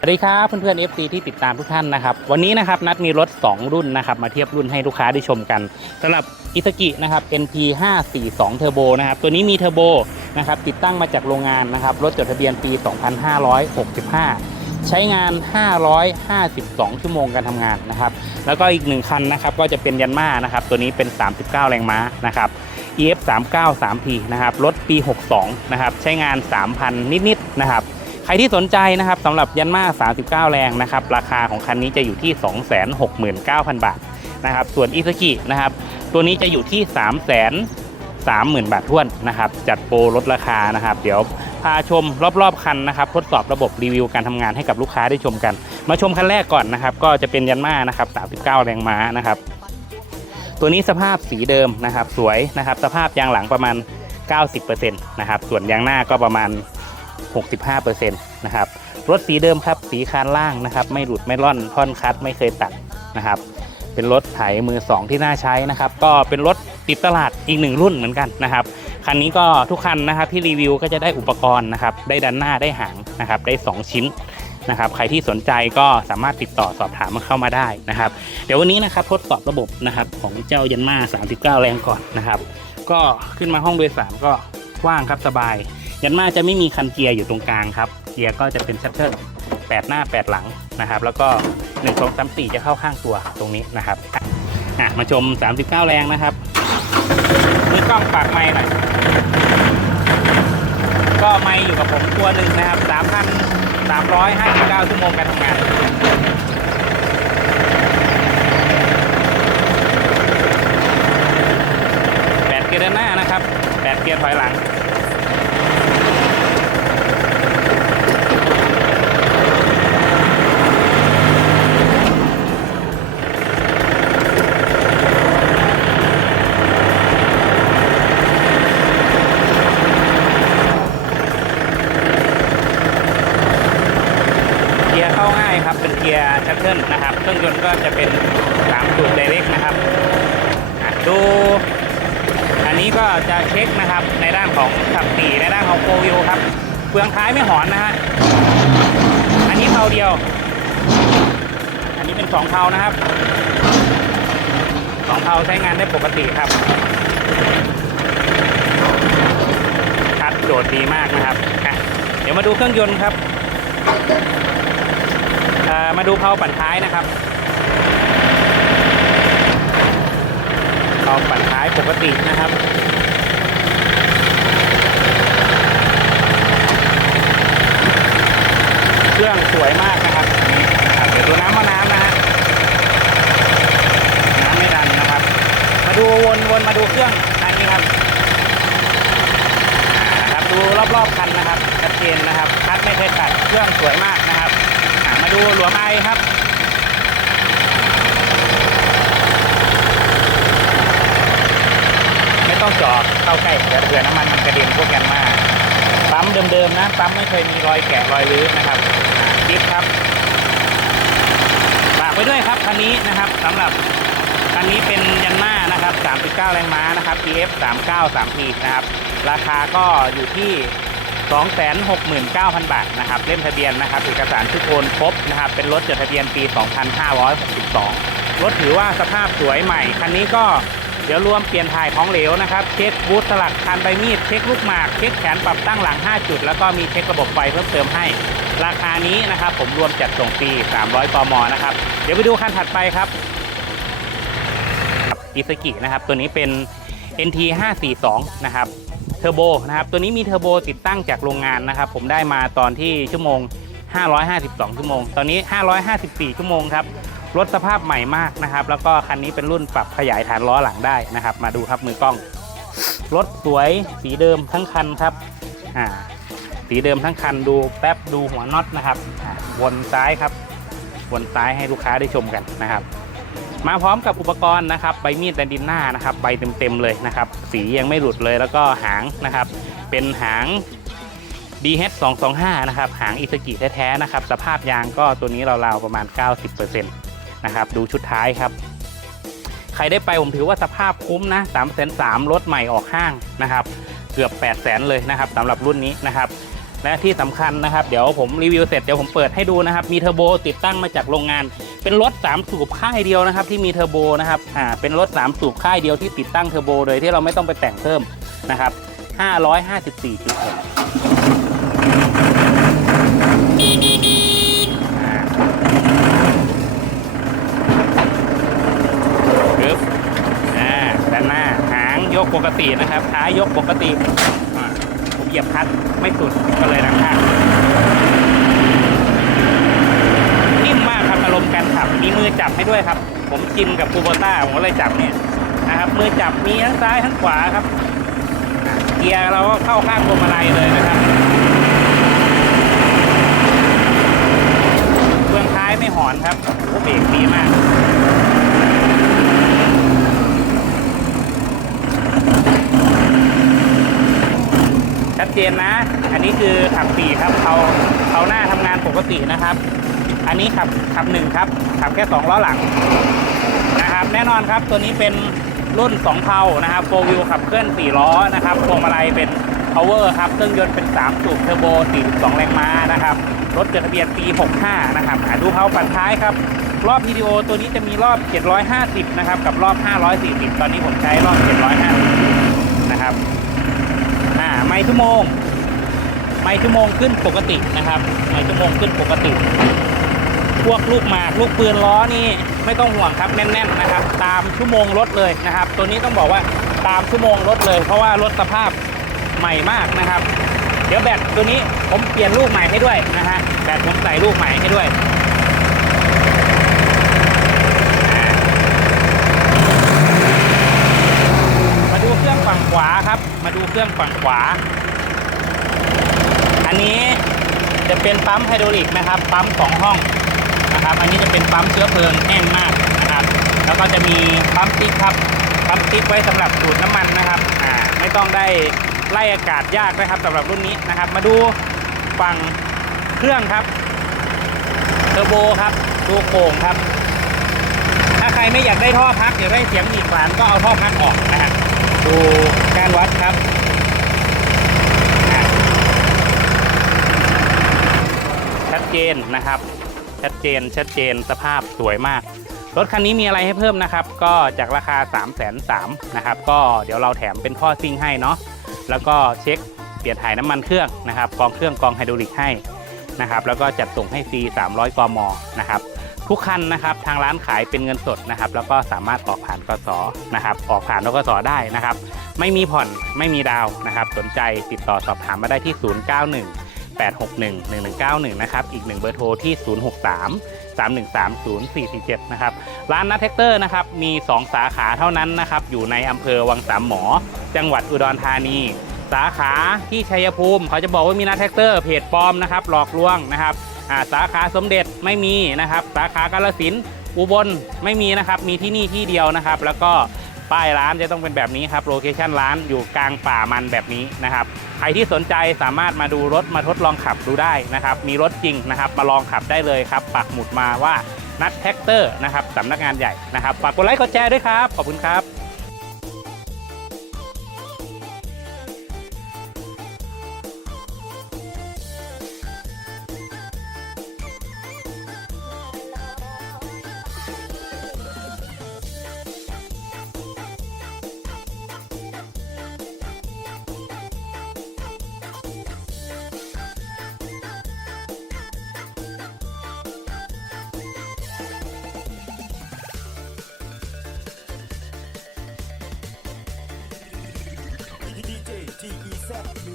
สวัสดีครับเพื่อนๆ FC ที่ติดตามทุกท่านนะครับ วันนี้นะครับนัดมีรถ 2 รุ่นนะครับมาเทียบรุ่นให้ลูกค้าได้ชมกันสำหรับอิสกินะครับ NP 542 Turbo นะครับตัวนี้มีเทอร์โบนะครับติดตั้งมาจากโรงงานนะครับรถจดทะเบียนปี 2565 ใช้งาน 552 ชั่วโมงการทำงานนะครับแล้วก็อีกหนึ่งคันนะครับก็จะเป็นยันมานะครับตัวนี้เป็น 39 แรงม้านะครับ EF 39 3P นะครับรถปี 62 นะครับใช้งาน 3,000 นิดๆนะครับ ใครที่สนใจนะครับสำหรับยันมา 39 แรงนะครับราคาของคันนี้จะอยู่ที่ 269,000 บาทนะครับส่วนอิซ k กินะครับตัวนี้จะอยู่ที่ 330,000 บาทท้วนนะครับจัดโปรลดราคานะครับ เดี๋ยวพาชมรอบๆคันนะครับทดสอบระบบรีวิวการทำงานให้กับลูกค้าได้ชมกัน มาชมคันแรกก่อนนะครับก็จะเป็นยันมานะครับ39 แรงม้านะครับตัวนี้สภาพสีเดิมนะครับสวยนะครับสภาพยางหลังประมาณ 90%นะครับส่วนยางหน้าก็ประมาณ 65%นะครับรถสีเดิมครับสีคานล่างนะครับ ไม่หลุดไม่ร่อนท่อนคัดไม่เคยตัดนะครับ เป็นรถไถมือ 2 ที่น่าใช้นะครับ ก็เป็นรถติดตลาดอีกหนึ่งรุ่นเหมือนกันนะครับคันนี้ก็ทุกคันนะครับที่รีวิวก็จะได้อุปกรณ์นะครับ ได้ดันหน้าได้หางนะครับ ได้ 2 ชิ้นนะครับใครที่สนใจก็สามารถติดต่อสอบถามมาเข้ามาได้นะครับ เดี๋ยววันนี้นะครับทดสอบระบบนะครับของเจ้ายันมา39 แรงก่อนนะครับ ก็ขึ้นมาห้องโดยสารก็กว้างครับสบาย ยันมาจะไม่มีคันเกียร์อยู่ตรงกลางครับ เกียร์ก็จะเป็นชัตเตอร์แปดหน้าแปดหลังนะครับ แล้วก็1 2 3 4จะเข้าข้างตัวตรงนี้นะครับอะมาชม 39 แรงนะครับมือกล้องปากไม้หน่อย ก็ไม้อยู่กับผมตัวหนึ่งนะครับ3,359ชั่วโมงการทำงานแปดเกียร์หน้านะครับแปดเกียร์ถอยหลัง เกียร์เข้าง่ายครับ เป็นเกียร์ชัตเทิลนะครับเครื่องยนต์ก็จะเป็น3สูบไดเรกนะครับดูอันนี้ก็จะเช็คนะครับในด้านของขับขี่ในด้านของโฟวิวครับเฟืองท้ายไม่หอนนะฮะอันนี้เทาเดียว อันนี้เป็นสองเทานะครับสองเทาใช้งานได้ปกติครับคัดโดดดีมากนะครับ เดี๋ยวมาดูเครื่องยนต์ครับ มาดูเพาปั่นท้ายนะครับเราปั่นท้ายปกตินะครับเครื่องสวยมากนะครับเดี๋ยวดูน้ำว่าน้ำนะฮะน้ำไม่ดันนะครับ มาดูวนวนมาดูเครื่องคันนี้ครับอ่านะครับ ดูรอบๆคันนะครับชัดเจนนะครับคัดไม่เคยตัดเครื่องสวยมากนะ ดูหลวมไอครับไม่ต้องจอดเข้าใกล้เดี๋ยวเผื่อน้ำมันมันกระเด็นพวกกันมากปั๊มเดิมๆนะปั๊มไม่เคยมีรอยแกะรอยรื้อนะครับดิฟครับฝากไว้ด้วยครับคันนี้นะครับสำหรับคันนี้เป็นยันมานะครับ 39 แรงม้านะครับ TF 39 3P นะครับ ราคาก็อยู่ที่ 269,000 บาทนะครับเล่มทะเบียนนะครับเอกสารทุกโอนครบนะครับเป็นรถจดทะเบียนปี 2562 รถถือว่าสภาพสวยใหม่ คันนี้ก็เดี๋ยวรวมเปลี่ยนถ่ายของเหลวนะครับ เช็คบูทสลักคันใบมีด เช็คลูกหมาก เช็คแขนปรับตั้งหลัง 5 จุด แล้วก็มีเช็คระบบไฟเพิ่มเติมให้ ราคานี้นะครับ ผมรวมจัดส่งฟรี300 กมนะครับ เดี๋ยวไปดูคันถัดไปครับอิสกินะครับ ตัวนี้เป็น NT 542นะครับ เทอร์โบนะครับตัวนี้มีเทอร์โบติดตั้งจากโรงงานนะครับ ผมได้มาตอนที่ชั่วโมง 552 ชั่วโมง ตอนนี้ 554 ชั่วโมงครับรถสภาพใหม่มากนะครับ แล้วก็คันนี้เป็นรุ่นปรับขยายฐานล้อหลังได้นะครับ มาดูครับมือกล้อง รถสวยสีเดิมทั้งคันครับอ่าสีเดิมทั้งคันดูแป๊บดูหัวน็อตนะครับวนซ้ายครับวนซ้ายให้ลูกค้าได้ชมกันนะครับ มาพร้อมกับอุปกรณ์นะครับใบมีดแดนดินหน้านะครับใบเต็มๆเลยนะครับ สียังไม่หลุดเลยแล้วก็หางนะครับ เป็นหาง DH 225นะครับหางอิสกิแท้ๆนะครับ สภาพยางก็ตัวนี้ราวๆประมาณ 90%นะครับดูชุดท้ายครับ ใครได้ไปผมถือว่าสภาพคุ้มนะ3 3 0 0รถใหม่ออกห้างนะครับ เกือบ 8 0 0 0 0 0เลยนะครับสำหรับรุ่นนี้นะครับ และที่สำคัญนะครับ เดี๋ยวผมรีวิวเสร็จเดี๋ยวผมเปิดให้ดูนะครับ มีเทอร์โบติดตั้งมาจากโรงงาน เป็นรถ3สูบค่ายเดียวนะครับ ที่มีเทอร์โบนะครับอ่าเป็นรถ3สูบค่ายเดียวที่ติดตั้งเทอร์โบโดยที่เราไม่ต้องไปแต่งเพิ่มนะครับ554จุดผมปึ๊บอ่าด้านหน้าหางยกปกตินะครับท้ายยกปกติ ยียบคลัดไม่สุดก็เลยดังข้างนิ่มมากครับอารมณ์การขับ มีมือจับให้ด้วยครับ ผมจินกับคูโบต้าผมก็เลยจับเนี่ยนะครับมือจับมีทั้งซ้ายทั้งขวาครับเกียร์เราก็เข้าข้างพวงมาลัยเลยนะครับเบื้องท้ายไม่หอนครับโอ้เบรกดีมาก ชัดเจนนะ อันนี้คือขับสี่ครับเขาเขาหน้าทำงานปกตินะครับ อันนี้ขับขับหนึ่งครับ ขับแค่สองล้อหลังนะครับ แน่นอนครับตัวนี้เป็นรุ่น2เพานะครับโฟวิวขับเคลื่อน4ล้อนะครับพวงมาลัยเป็น power ครับเครื่องยนต์เป็น 3 สูบเทอร์โบ42แรงม้านะครับรถจดทะเบียนปี 65 นะครับดูเพาปัดท้ายครับ รอบวิดีโอตัวนี้จะมีรอบ 750 นะครับ กับรอบ 540 ตอนนี้ผมใช้รอบ 750 นะครับ ไม่ชั่วโมง ไม่ชั่วโมงขึ้นปกตินะครับ ไม่ชั่วโมงขึ้นปกติ พวกลูกหมากลูกปืนล้อนี่ไม่ต้องห่วงครับแน่นๆนะครับ ตามชั่วโมงรถเลยนะครับ ตัวนี้ต้องบอกว่าตามชั่วโมงรถเลย เพราะว่ารถสภาพใหม่มากนะครับ เดี๋ยวแบตตัวนี้ผมเปลี่ยนลูกใหม่ให้ด้วยนะฮะแบตผมใส่ลูกใหม่ให้ด้วยอ่ามาดูเครื่องฝั่งขวาครับ มาดูเค รื่องฝั่งขวา อันนี้จะเป็นปั๊มไฮดรอลิกนะครับ ปั๊มสองห้องนะครับ อันนี้จะเป็นปั๊มเชื้อเพลิงแห้งมากนะครับ แล้วก็จะมีปั๊มติ๊กครับ ปั๊มติ๊กไว้สำหรับดูดน้ำมันนะครับอ่าไม่ต้องได้ไล่อากาศยากนะครับสำหรับรุ่นนี้นะครับ มาดูฝั่งเครื่องครับเทอร์โบครับดูโป่งครับ ถ้าใครไม่อยากได้ท่อพักอยากได้เสียงหนีบฝานก็เอาท่อพักออกนะฮะดูการวัดครับอ่า ชัดเจ นะครับ ชัดเจนชัดเจนสภาพสวยมาก รถคันนี้มีอะไรให้เพิ่มนะครับ ก็จากราคา 3 3 0 0 0นะครับ ก็เดี๋ยวเราแถมเป็นท่อซิ่งให้เนาะแล้วก็เช็คเปลี่ยนถ่ายน้ำมันเครื่องนะครับกองเครื่องกองไฮดรอลิกให้นะครับแล้วก็จัดส่งให้ฟรี 300 กมนะครับทุกคันนะครับทางร้านขายเป็นเงินสดนะครับ แล้วก็สามารถออกผ่านกสนะครับ ออกผ่านกสได้นะครับ ไม่มีผ่อนไม่มีดาวน์นะครับ สนใจติดต่อสอบถามมาได้ที่ 091 861 1191นะครับอีกหนึ่งเบอร์โทรที่ 063 313 0447นะครับร้านนัทแท็กเตอร์นะครับมี 2 สาขาเท่านั้นนะครับอยู่ในอำเภอวังสามหมอ จังหวัดอุดรธานี สาขาที่ชัยภูมิ เขาจะบอกว่ามีนัทแท็กเตอร์เพจปลอมนะครับหลอกลวงนะครับาสาขาสมเด็จไม่มีนะครับ สาขากาลสินอุบลไม่มีนะครับมีที่นี่ที่เดียวนะครับ แล้วก็ป้ายร้านจะต้องเป็นแบบนี้ครับโลเคชันร้านอยู่กลางป่ามันแบบนี้นะครับ ใครที่สนใจสามารถมาดูรถมาทดลองขับดูได้นะครับ มีรถจริงนะครับมาลองขับได้เลยครับ ปักหมุดมาว่านัดแท็กเตอร์นะครับสำนักงานใหญ่นะครับ ฝากกดไลค์กดแชร์ด้วยครับ ขอบคุณครับ set